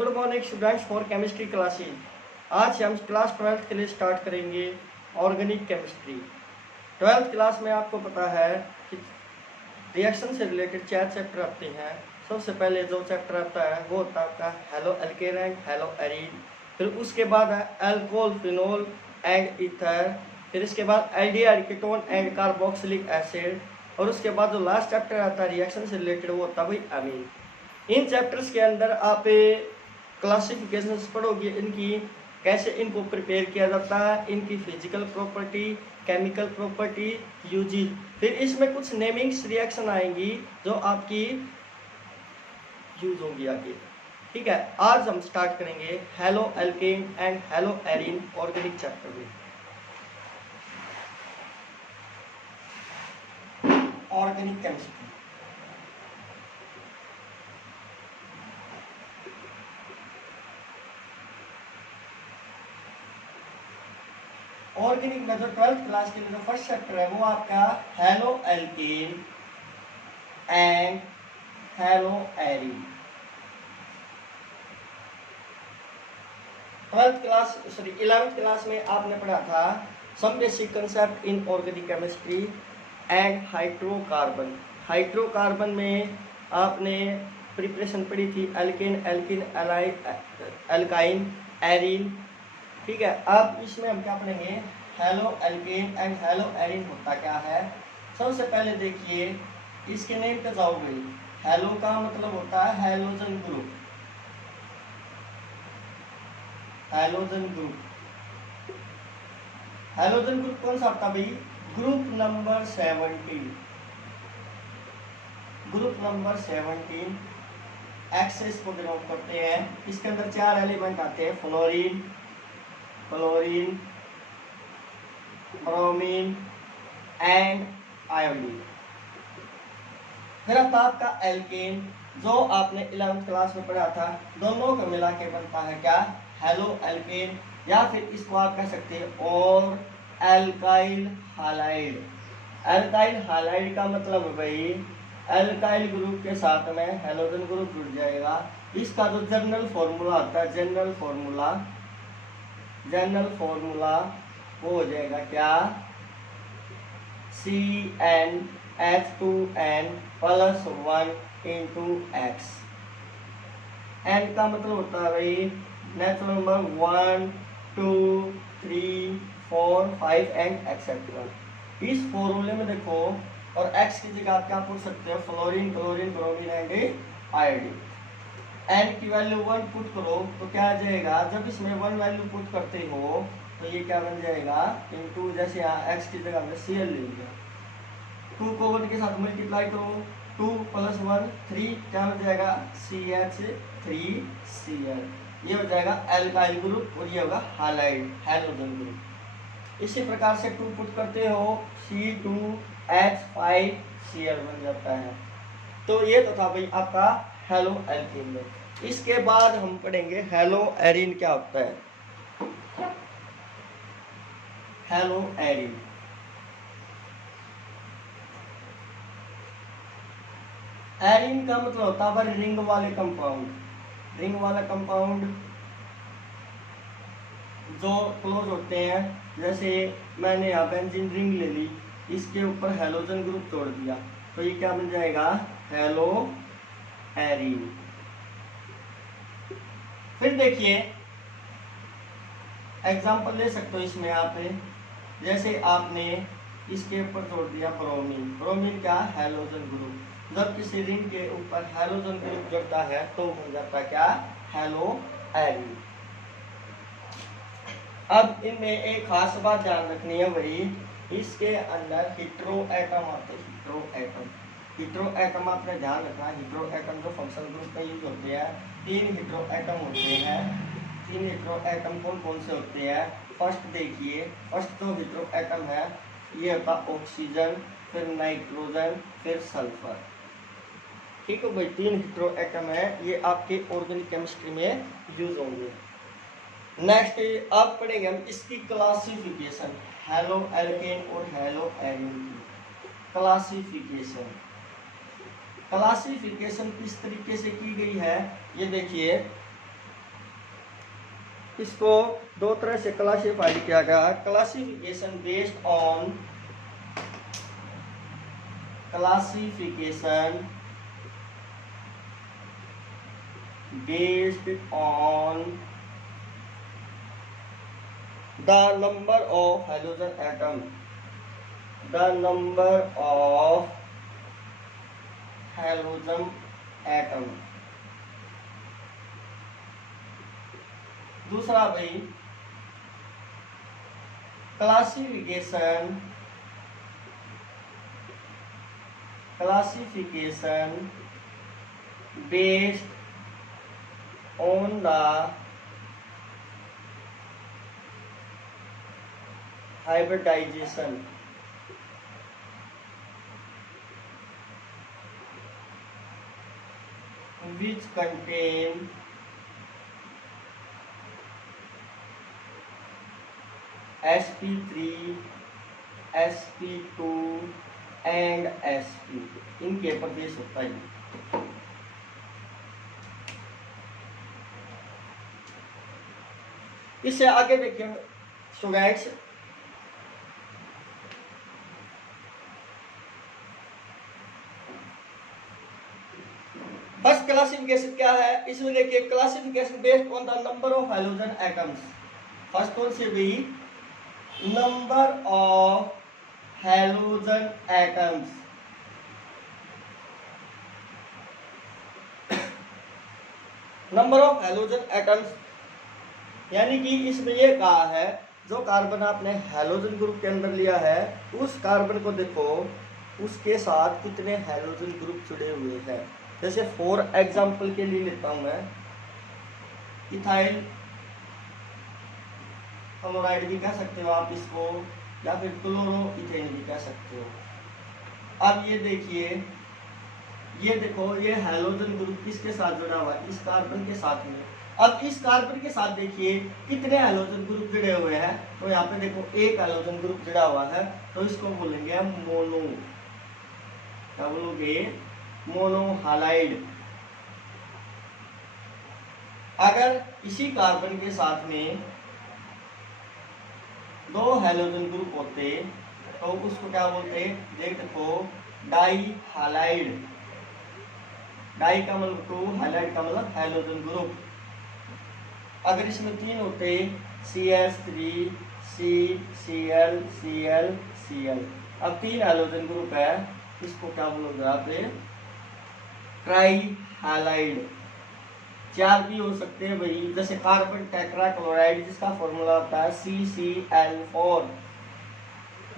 Good morning students for chemistry classes. आज से हम क्लास 12th के लिए स्टार्ट करेंगे ऑर्गेनिक केमिस्ट्री। 12th क्लास में आपको पता है कि रिएक्शन से रिलेटेड 4 चैप्टर आते हैं। सबसे पहले जो चैप्टर आता है वो होता है आपका haloalkane and hello arene. फिर उसके बाद है एल्कोहल, फिनोल एंड ईथर। फिर इसके बाद aldehyde, ketone and carboxylic acid. और उसके बाद जो लास्ट चैप्टर आता है रिएक्शन से रिलेटेड वो होता है भाई अमीन। इन चैप्टर्स के अंदर आप क्लासिफिकेशन पढ़ोगे, इनकी कैसे इनको प्रिपेयर किया जाता है, इनकी physical property, chemical property, uses. फिर इसमें कुछ नेमिंग्स रिएक्शन आएंगी जो आपकी यूज होंगी आगे। ठीक है, आज हम स्टार्ट करेंगे halo alkane and hello arene organic chapter में। ऑर्गेनिक केमिस्ट्री ऑर्गेनिक में जो 12th क्लास के लिए जो फर्स्ट चैप्टर है वो आपका haloalkane and haloarene. 11th class में आपने पढ़ा था some basic concept in organic chemistry and hydrocarbon. Hydrocarbon में आपने प्रिपरेशन पढ़ी थी एल्केन, एल्किन, एल्काइन, एरीन। ठीक है, अब इसमें हम क्या पढ़ेंगे, halo alkane and hello arene होता क्या है। सबसे पहले देखिए इसके नेम पे जाओगे। हेलो का मतलब होता है halogen group. Halogen group, halogen group कौन सा होता भाई, ग्रुप नंबर 17। ग्रुप नंबर 17 एक्सेस को डिनोट करते हैं। इसके अंदर 4 एलिमेंट आते हैं, fluorine, chlorine, bromine and iodine. फिर अब आपका एल्केन जो आपने 11th क्लास में पढ़ा था, दोनों को मिला के बनता है क्या, हेलो एल्केन, या फिर इसको आप कह सकते हैं और एल्काइल हालाइड। एल्काइल हालाइड का मतलब है भाई एल्काइल ग्रुप के साथ में हेलोजन ग्रुप जुड़ जाएगा। इसका जो जनरल फॉर्मूला होता है, जनरल फॉर्मूला वो हो जाएगा क्या, CnH2n + 1 × X। N का मतलब होता है भाई नेचुरल नंबर 1, 2, 3, 4, 5 एंड एक्सेट्रा। इस फॉर्मूले में देखो और X की जगह आप क्या पूछ सकते हो, fluorine, chlorine, bromine and iodine. N की वैल्यू 1 पुट करो तो क्या आ जाएगा, जब इसमें 1 वैल्यू पुट करते हो तो ये क्या बन जाएगा, इनटू जैसे यहाँ X की जगह हमने Cl ले लिया, 2 को 1 के साथ मल्टीप्लाई करो, 2 + 1 3, क्या हो जाएगा CH3Cl। ये हो जाएगा एल्काइल ग्रुप और ये होगा हालाइड हैलोजन ग्रुप। इसी प्रकार से 2 पुट करते हो C2H5Cl बन जाता है। तो ये तो था भाई आपका हेलो एल्केन में। इसके बाद हम पढ़ेंगे हेलो एरीन क्या होता है। हेलो एरीन, एरीन का मतलब होता है रिंग वाले कंपाउंड। रिंग वाला कंपाउंड जो क्लोज होते हैं, जैसे मैंने यहाँ बेंजीन रिंग ले ली, इसके ऊपर हेलोजन ग्रुप जोड़ दिया तो ये क्या बन जाएगा, हेलो एरीन। फिर देखिए एग्जांपल ले सकते हो इसमें आप, जैसे आपने इसके ऊपर जोड़ दिया ब्रोमीन। ब्रोमीन क्या, हेलोजन ग्रुप। जब किसी रिंग के ऊपर हेलोजन ग्रुप जुड़ता है तो बन जाता है क्या, हेलो एरीन। अब इनमें एक खास बात ध्यान रखनी है भाई, इसके अंदर हीट्रो एटम आते हैं। हीट्रो एटम आपने ध्यान रखना, हीट्रो एटम जो फंक्शनल ग्रुप में यूज होते हैं, 3 हीट्रो एटम होते हैं। 3 हीट्रो एटम कौन कौन से होते हैं, फर्स्ट देखिए, फर्स्ट जो हीट्रो एटम है ये होता ऑक्सीजन, फिर नाइट्रोजन, फिर सल्फर। ठीक है भाई, 3 हीट्रो एटम है, ये आपके ऑर्गेनिक केमिस्ट्री में यूज होंगे। नेक्स्ट अब पढ़ेंगे हम इसकी क्लासिफिकेशन, हेलो एल्केन और हेलो एरीन की क्लासिफिकेशन। क्लासिफिकेशन किस तरीके से की गई है ये देखिए। इसको दो तरह से क्लासिफाइड किया गया। Classification based on the number of hydrogen atom, the number of hydrogen atom. दूसरा भाई classification based on the hybridization, which contain sp3, sp2 and sp, इनके प्रदेश होता है। इससे आगे देखिए स्टूडेंट्स, फर्स्ट क्लासिफिकेशन क्या है, इसमें देखिए classification based on the number of hydrogen atoms. First कौन से भी, number of hydrogen atoms. Number of hydrogen atoms यानी कि इसमें यह कहा है जो कार्बन आपने हाइड्रोजन ग्रुप के अंदर लिया है उस कार्बन को देखो उसके साथ कितने हाइड्रोजन ग्रुप जुड़े हुए हैं। जैसे फॉर एग्जांपल के लिए लेता हूं मैं इथाइल क्लोराइड भी कह सकते हो आप इसको, या फिर क्लोरो इथेन भी कह सकते हो। अब ये देखिए, ये देखो ये हाइड्रोजन ग्रुप किसके साथ जुड़ा हुआ है, इस कार्बन के साथ में। अब इस कार्बन के साथ देखिए कितने हाइड्रोजन ग्रुप जुड़े हुए हैं, तो यहाँ पे देखो एक हाइड्रोजन ग्रुप जुड़ा हुआ है, तो इसको बोलेंगे मोनो, क्या बोलोगे, मोनो हालाइड। अगर इसी कार्बन के साथ में दो हाइड्रोजन ग्रुप होते तो उसको क्या बोलते, देखो डाई हालाइड। डाई का मतलब टू, हाइलाइड का मतलब हाइड्रोजन ग्रुप। अगर इसमें तीन होते CH3 C Cl Cl Cl, अब तीन हाइड्रोजन ग्रुप है, इसको क्या बोलोगे आप, ट्राई हाइलाइड। चार भी हो सकते हैं भाई, जैसे कार्बन टेट्रा क्लोराइड जिसका फॉर्मूला होता है CCl4,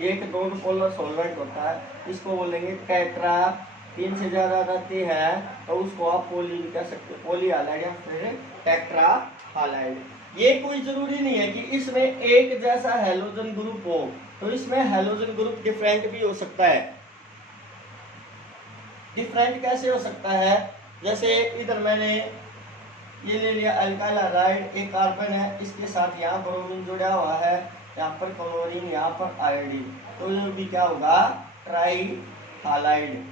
एक नॉन पोलर सॉल्वेंट होता है, इसको बोलेंगे टेट्रा। तीन से ज्यादा रहती है तो उसको आप पोली भी कह सकते हो, पोली हालाइड या फिर टेट्रा हालाइड। ये कोई जरूरी नहीं है कि इसमें एक जैसा हाइड्रोजन ग्रुप हो, तो इसमें हाइड्रोजन ग्रुप डिफरेंट भी हो सकता है। डिफरेंट कैसे हो सकता है, जैसे इधर मैंने ये ले लिया अल्काइल हाइड्राइड, एक कार्बन है, इसके साथ यहाँ ब्रोमीन जुड़ा हुआ है, यहाँ पर क्लोरीन, यहाँ पर आयोडीन, तो ये भी क्या होगा, ट्राई हालाइड।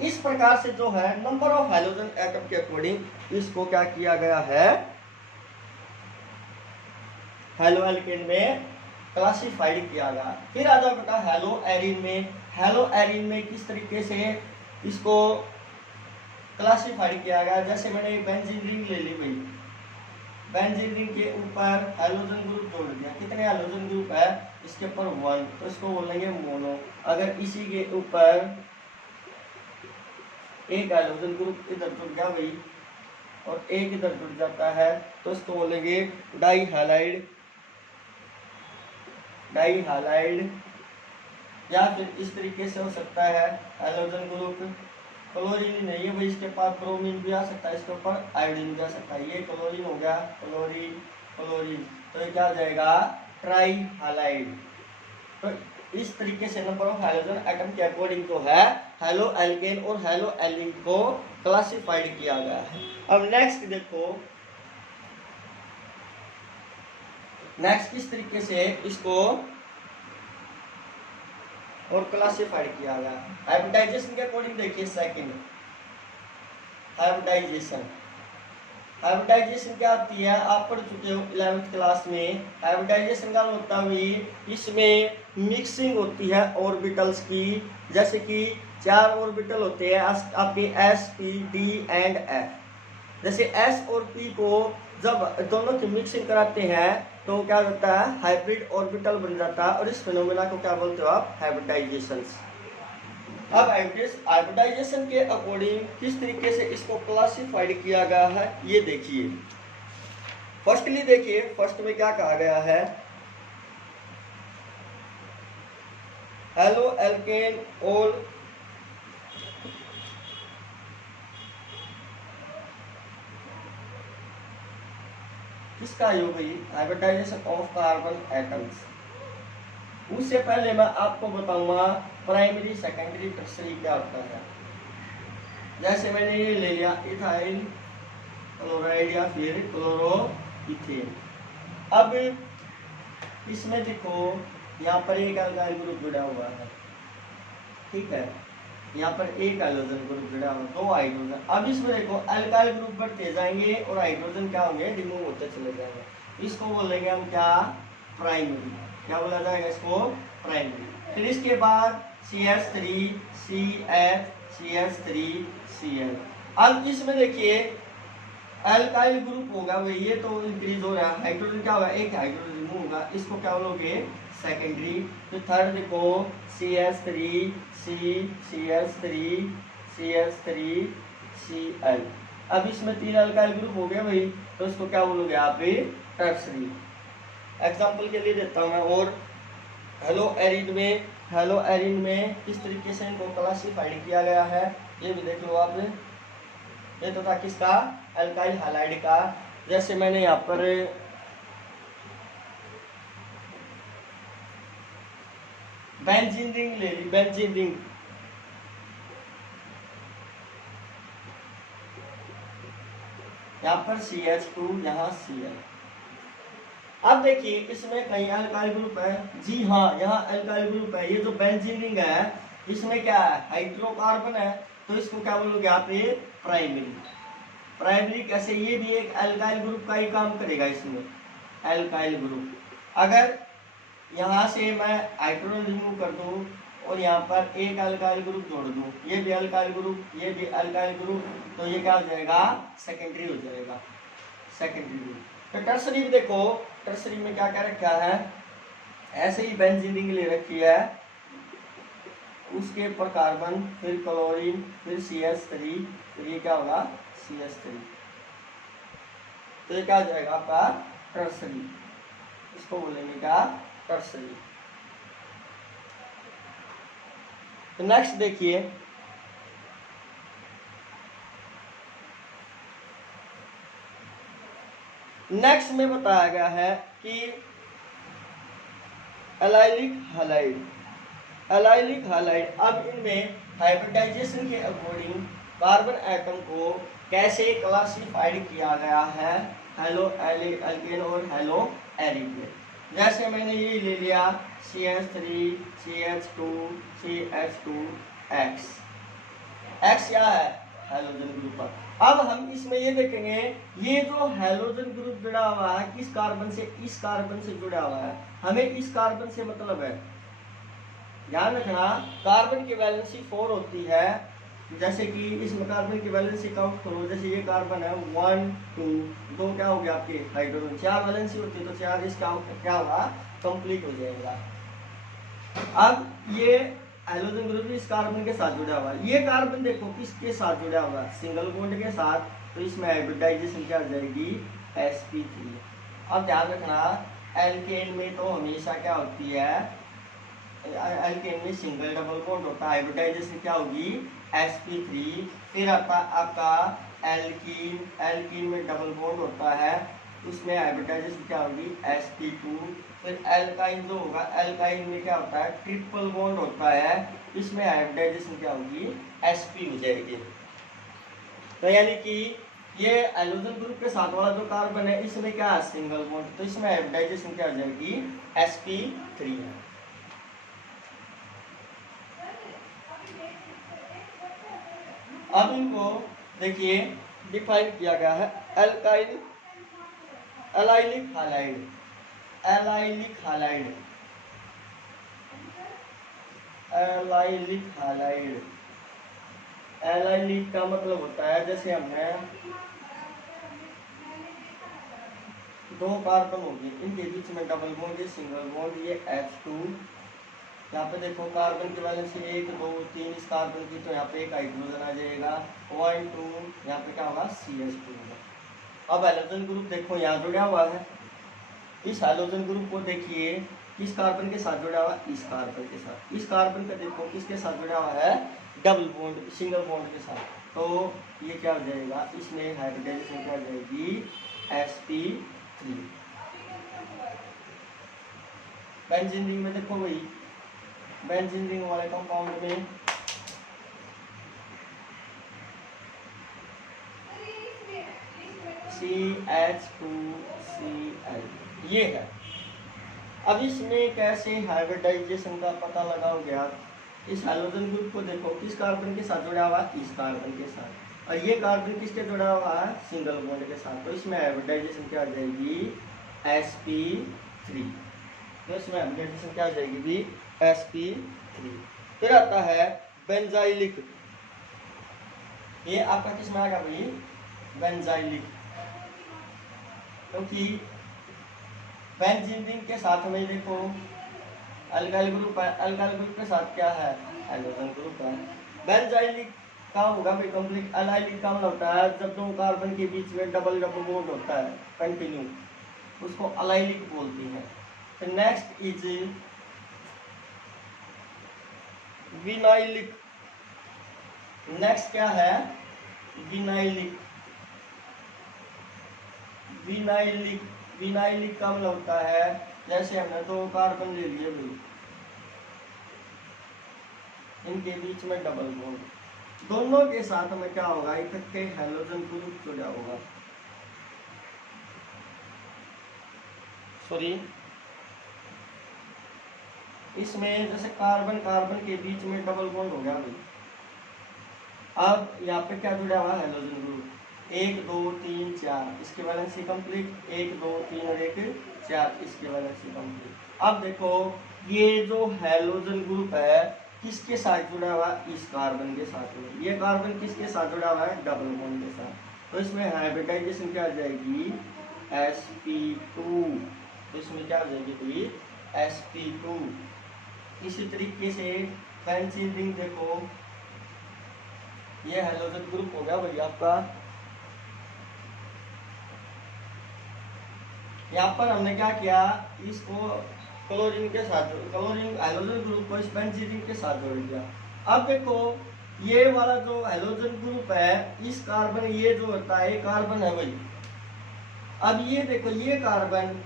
इस प्रकार से जो है नंबर ऑफ हाइड्रोजन एटम के अकॉर्डिंग इसको क्या किया गया है, हेलो एल्केन में क्लासिफाइड किया गया। फिर आ जाओ बेटा हेलो एरिन में। हेलो एरिन में किस तरीके से इसको क्लासिफाइड किया गया, जैसे मैंने एक बेंजीन रिंग ले ली भाई, बेंजीन रिंग के ऊपर हाइड्रोजन ग्रुप जोड़ दिया, कितने हाइड्रोजन ग्रुप है, इसके ऊपर 1, तो इसको बोलेंगे मोनो। अगर इसी के ऊपर एक हाइड्रोजन ग्रुप इधर जुड़ गया भाई और एक इधर जुड़ जाता है, तो इसको बोलेंगे डाई हाइलाइड। डाई हाइलाइड या फिर इस तरीके से हो सकता है हाइड्रोजन ग्रुप, क्लोरीन नहीं है भाई, इसके पास ब्रोमीन भी आ सकता है, इसके ऊपर आयोडीन भी आ सकता है। ये क्लोरीन हो गया, क्लोरीन क्लोरीन, तो ये क्या हो जाएगा, ट्राई हाइलाइड। तो इस तरीके से नंबर ऑफ हाइड्रोजन एटम के अकॉर्डिंग जो है हेलो एल्केन और हेलो एल्डिन को क्लासिफाइड किया गया है। अब नेक्स्ट देखो, नेक्स्ट किस तरीके से इसको और क्लासिफाइड किया गया। हाइब्रिडाइजेशन के अकॉर्डिंग देखिए, सेकंड हाइब्रिडाइजेशन, हाइब्रिडाइजेशन क्या होती है, आप पढ़ चुके हो 11th क्लास में। हाइब्रिडाइजेशन का होता हुई इसमें मिक्सिंग होती है ऑर्बिटल्स की, जैसे कि 4 ऑर्बिटल होते हैं आपके s p d and f। जैसे s और p को जब दोनों की मिक्सिंग कराते हैं तो क्या होता है, हाइब्रिड ऑर्बिटल बन जाता है, और इस फिनोमेना को क्या बोलते हो आप, हाइब्रिडाइजेशन। अब हाइब्रिडाइजेशन के अकॉर्डिंग किस तरीके से इसको क्लासिफाइड किया गया है ये देखिए। फर्स्टली देखिए, फर्स्ट में क्या कहा गया है, हेलो एल्केन और किसका योग हुई, हाइब्रिडाइजेशन ऑफ कार्बन एटम्स। उससे पहले मैं आपको बताऊंगा प्राइमरी सेकेंडरी टर्सरी क्या होता है। जैसे मैंने ये ले लिया इथाइल क्लोराइड या फिर क्लोरोइथेन। अब इसमें देखो यहाँ पर एक अल्काइल ग्रुप जुड़ा हुआ है, ठीक है, यहाँ पर एक हाइड्रोजन ग्रुप जुड़ा हुआ, 2 हाइड्रोजन। अब इसमें देखो अल्काइल ग्रुप बढ़ते जाएंगे और हाइड्रोजन क्या होंगे, रिमूव होते चले जाएंगे। इसको बोलेंगे हम क्या, प्राइमरी। क्या बोला जाएगा इसको, प्राइमरी। फिर इसके बाद CH3 CH CH3 Cl। अब इसमें देखिए अल्काइल ग्रुप होगा भाई, ये तो इंक्रीज हो रहा है, हाइड्रोजन क्या होगा, एक हाइड्रोजन रिमूव होगा, इसको क्या बोलोगे, सेकेंडरी। तो थर्ड देखो CH3 C CH3 CH3 Cl। अब इसमें 3 अल्काइल ग्रुप हो गए भाई, तो इसको क्या बोलोगे आप, टर्सरी। एग्जाम्पल के लिए देता हूँ मैं, और हेलो एरिन में किस तरीके से इनको क्लासिफाइड किया गया है ये भी देख लो आप। ये तो था किसका, अल्काइल हैलाइड का। जैसे मैंने यहाँ पर बेंजीन रिंग ले ली, बेंजीन रिंग, यहाँ पर CH2 यहाँ Cl। अब देखिए इसमें कहीं अल्काइल ग्रुप है, जी हाँ यहाँ अल्काइल ग्रुप है। ये जो बेंजीन रिंग है इसमें क्या है, हाइड्रोकार्बन है, तो इसको क्या बोलोगे आप, ये प्राइमरी। प्राइमरी कैसे, ये भी एक अल्काइल ग्रुप का ही काम करेगा इसमें, अल्काइल ग्रुप। अगर यहाँ से मैं हाइड्रोजन रिमूव कर दूँ और यहाँ पर एक अल्काइल ग्रुप जोड़ दूँ, ये भी अल्काइल ग्रुप, ये भी अल्काइल ग्रुप, तो ये क्या हो जाएगा, सेकेंडरी हो जाएगा, सेकेंडरी ग्रुप। तो टर्सरी भी देखो, टर्सरी में क्या क्या रखा है, ऐसे ही बेंजीन रिंग ले रखी है, उसके ऊपर कार्बन, फिर क्लोरीन, फिर CH3, फिर ये क्या होगा, CH3। तो ये क्या हो जाएगा आपका, टर्सरी। इसको बोलेंगे क्या, टर्सरी। तो नेक्स्ट देखिए, नेक्स्ट में बताया गया है कि एलाइलिक हैलाइड, एलाइलिक हैलाइड। अब इनमें हाइब्रिडाइजेशन के अकॉर्डिंग कार्बन एटम को कैसे क्लासिफाइड किया गया है, हेलो एल्केन और हेलो एरिन में। जैसे मैंने ये ले लिया CH3 CH2 CH2 X, X क्या है, हैलोजन ग्रुप। अब हम इसमें ये देखेंगे, ये जो हैलोजन ग्रुप जुड़ा हुआ है किस कार्बन से, इस कार्बन से जुड़ा हुआ है, हमें इस कार्बन से मतलब है। ध्यान रखना कार्बन की वैलेंसी 4 होती है, जैसे कि इसमें कार्बन की वैलेंसी काउंट करो, जैसे ये कार्बन है 1 2 2 क्या हो गया आपके हाइड्रोजन, 4 वैलेंसी होती है, तो 4 इसका क्या होगा, कंप्लीट हो जाएगा। अब ये हाइड्रोजन ग्रुप इस कार्बन के साथ जुड़ा हुआ है, ये कार्बन देखो किसके साथ जुड़ा हुआ है, सिंगल बॉन्ड के साथ, तो इसमें हाइब्रिडाइजेशन क्या हो जाएगी, sp3। अब ध्यान रखना एल्केन में तो हमेशा क्या होती है, एल्केन में सिंगल डबल बॉन्ड होता है, हाइब्रिडाइजेशन क्या होगी, sp3। फिर आता आपका एल्कीन, एल्कीन में डबल बॉन्ड होता है, उसमें हाइब्रिडाइजेशन क्या होगी, sp2। फिर एल्काइन जो होगा, एल्काइन में क्या होता है, ट्रिपल बॉन्ड होता है, इसमें हाइब्रिडाइजेशन क्या होगी, sp हो जाएगी। तो यानी कि ये हाइड्रोजन ग्रुप के साथ वाला जो कार्बन है इसमें क्या है, सिंगल बॉन्ड, तो इसमें हाइब्रिडाइजेशन क्या हो जाएगी, sp3। अब इनको देखिए डिफाइन किया गया है alkyl allylic halide, allylic halide, allylic halide. Allylic का मतलब होता है जैसे हमने दो कार्बन हो गए, इनके बीच में डबल बॉन्ड, ये सिंगल बॉन्ड, ये H2। यहाँ पे देखो कार्बन की वैलेंस 1 2 3 इस कार्बन की, तो यहाँ पे एक हाइड्रोजन आ जाएगा 1 2, यहाँ पे क्या होगा CH2 होगा। अब हाइड्रोजन ग्रुप देखो यहाँ जुड़ा हुआ है, इस हाइड्रोजन ग्रुप को देखिए किस कार्बन के साथ जुड़ा हुआ है, इस कार्बन के साथ। इस कार्बन का देखो किसके साथ जुड़ा हुआ है, डबल बॉन्ड सिंगल बॉन्ड के साथ। तो ये क्या हो जाएगा, इसमें हाइब्रिडाइजेशन क्या हो जाएगी, sp3। बेंजीन रिंग में देखो वही, बेंजीन रिंग वाले कंपाउंड में CH2Cl ये है। अब इसमें कैसे हाइब्रिडाइजेशन का पता लगाओगे आप, इस हाइड्रोजन ग्रुप को देखो किस कार्बन के साथ जुड़ा हुआ है, इस कार्बन के साथ, और ये कार्बन किसके जुड़ा हुआ है, सिंगल बॉन्ड के साथ। तो इसमें हाइब्रिडाइजेशन क्या हो जाएगी, sp3। तो इसमें हाइब्रिडाइजेशन क्या हो जाएगी भी, sp3। फिर आता है बेंजाइलिक, ये आपका किस में आएगा भाई, बेंजाइलिक, क्योंकि बेंजीन रिंग के साथ में देखो अल्काइल ग्रुप है, अल्काइल ग्रुप के साथ क्या है, हाइड्रोजन ग्रुप है। बेंजाइलिक का होगा भाई कंप्लीट। एलाइलिक का मतलब होता है जब दो कार्बन के बीच में डबल डबल बॉन्ड होता है कंटिन्यू, उसको एलाइलिक बोलते हैं। फिर नेक्स्ट इज विनाइलिक। नेक्स्ट क्या है, विनाइलिक। विनाइलिक, विनाइलिक का मतलब होता है जैसे हमने दो कार्बन ले लिए भाई, इनके बीच में डबल बॉन्ड, दोनों के साथ में क्या होगा, इकट्ठे हाइड्रोजन ग्रुप जुड़ा होगा, सॉरी इसमें जैसे कार्बन कार्बन के बीच में डबल बॉन्ड हो गया भाई। अब यहाँ पे क्या जुड़ा हुआ है, हाइड्रोजन ग्रुप 1 2 3 4, इसके वैलेंसी कंप्लीट 1 2 3 और 1 4, इसके वैलेंसी कंप्लीट। अब देखो ये जो हाइड्रोजन ग्रुप है किसके साथ जुड़ा हुआ है, इस कार्बन के साथ में। ये कार्बन किसके साथ जुड़ा हुआ है, डबल बॉन्ड के साथ। तो इसमें हाइब्रिडाइजेशन क्या आ जाएगी, sp2। तो इसमें क्या हो जाएगी भाई, sp2। इसी तरीके से बेंजीन रिंग देखो, ये हाइड्रोजन ग्रुप हो गया भाई आपका। यहाँ पर हमने क्या किया, इसको क्लोरीन के साथ, क्लोरीन हाइड्रोजन ग्रुप को इस बेंजीन रिंग के साथ जोड़ दिया। अब देखो ये वाला जो हाइड्रोजन ग्रुप है, इस कार्बन ये जो होता है, ये कार्बन है भाई। अब ये देखो ये कार्बन,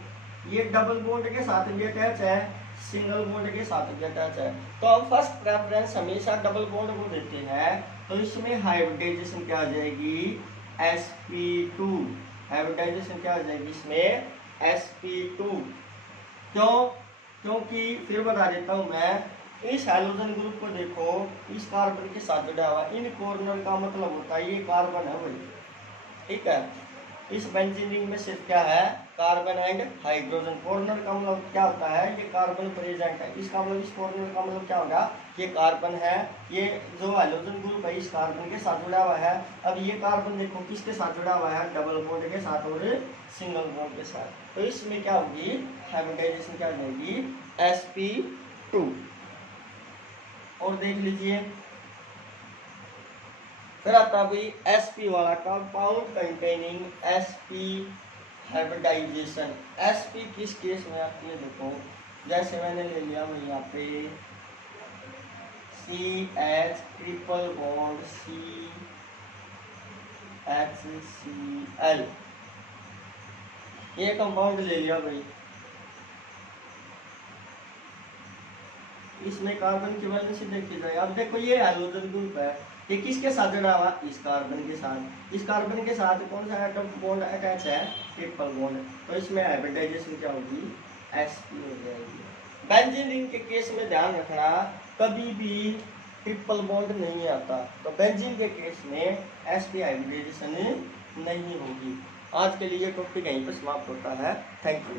ये डबल बॉन्ड के साथ भी अटैच है, सिंगल बॉन्ड के साथ भी अटैच है। तो हम फर्स्ट प्रेफरेंस हमेशा डबल बॉन्ड को देते हैं। तो इसमें हाइब्रिडाइजेशन क्या आ जाएगी, sp2। हाइब्रिडाइजेशन क्या आ जाएगी इसमें, sp2। क्यों, क्योंकि फिर बता देता हूं मैं, इस हाइड्रोजन ग्रुप को देखो इस कार्बन के साथ जुड़ा हुआ, इन कॉर्नर का मतलब होता है ये कार्बन है भाई, ठीक है। इस बेंजीन रिंग में सिर्फ क्या है, कार्बन एंड हाइड्रोजन। कॉर्नर का मतलब क्या होता है, ये कार्बन प्रेजेंट है, इसका मतलब इस कॉर्नर का मतलब क्या होगा, ये कार्बन है, ये जो हाइड्रोजन ग्रुप है इस कार्बन के साथ जुड़ा हुआ है। अब ये कार्बन देखो किसके साथ जुड़ा हुआ है, डबल बॉन्ड के साथ और सिंगल बॉन्ड के साथ। तो इसमें क्या होगी, हाइब्रिडाइजेशन क्या हो जाएगी, sp2। और देख लीजिए फिर आता भाई sp वाला, compound containing sp hybridization. sp किस केस में आती है, देखो जैसे मैंने ले लिया मैं यहाँ पे CH ट्रिपल बॉन्ड CHCl, ये कंपाउंड ले लिया भाई। इसमें कार्बन की वैलेंसी देखी जाए। अब देखो ये हाइड्रोजन ग्रुप है, ये किसके साथ जुड़ा हुआ, इस कार्बन के साथ। इस कार्बन के साथ कौन सा एटम बॉन्ड अटैच है, ट्रिपल बॉन्ड। तो इसमें हाइब्रिडाइजेशन क्या होगी, sp हो जाएगी। बेंजीन रिंग के केस में ध्यान रखना, कभी भी ट्रिपल बॉन्ड नहीं आता, तो बेंजीन के केस में sp हाइब्रिडाइजेशन नहीं होगी। आज के लिए टॉपिक यहीं पर समाप्त होता है। Thank you.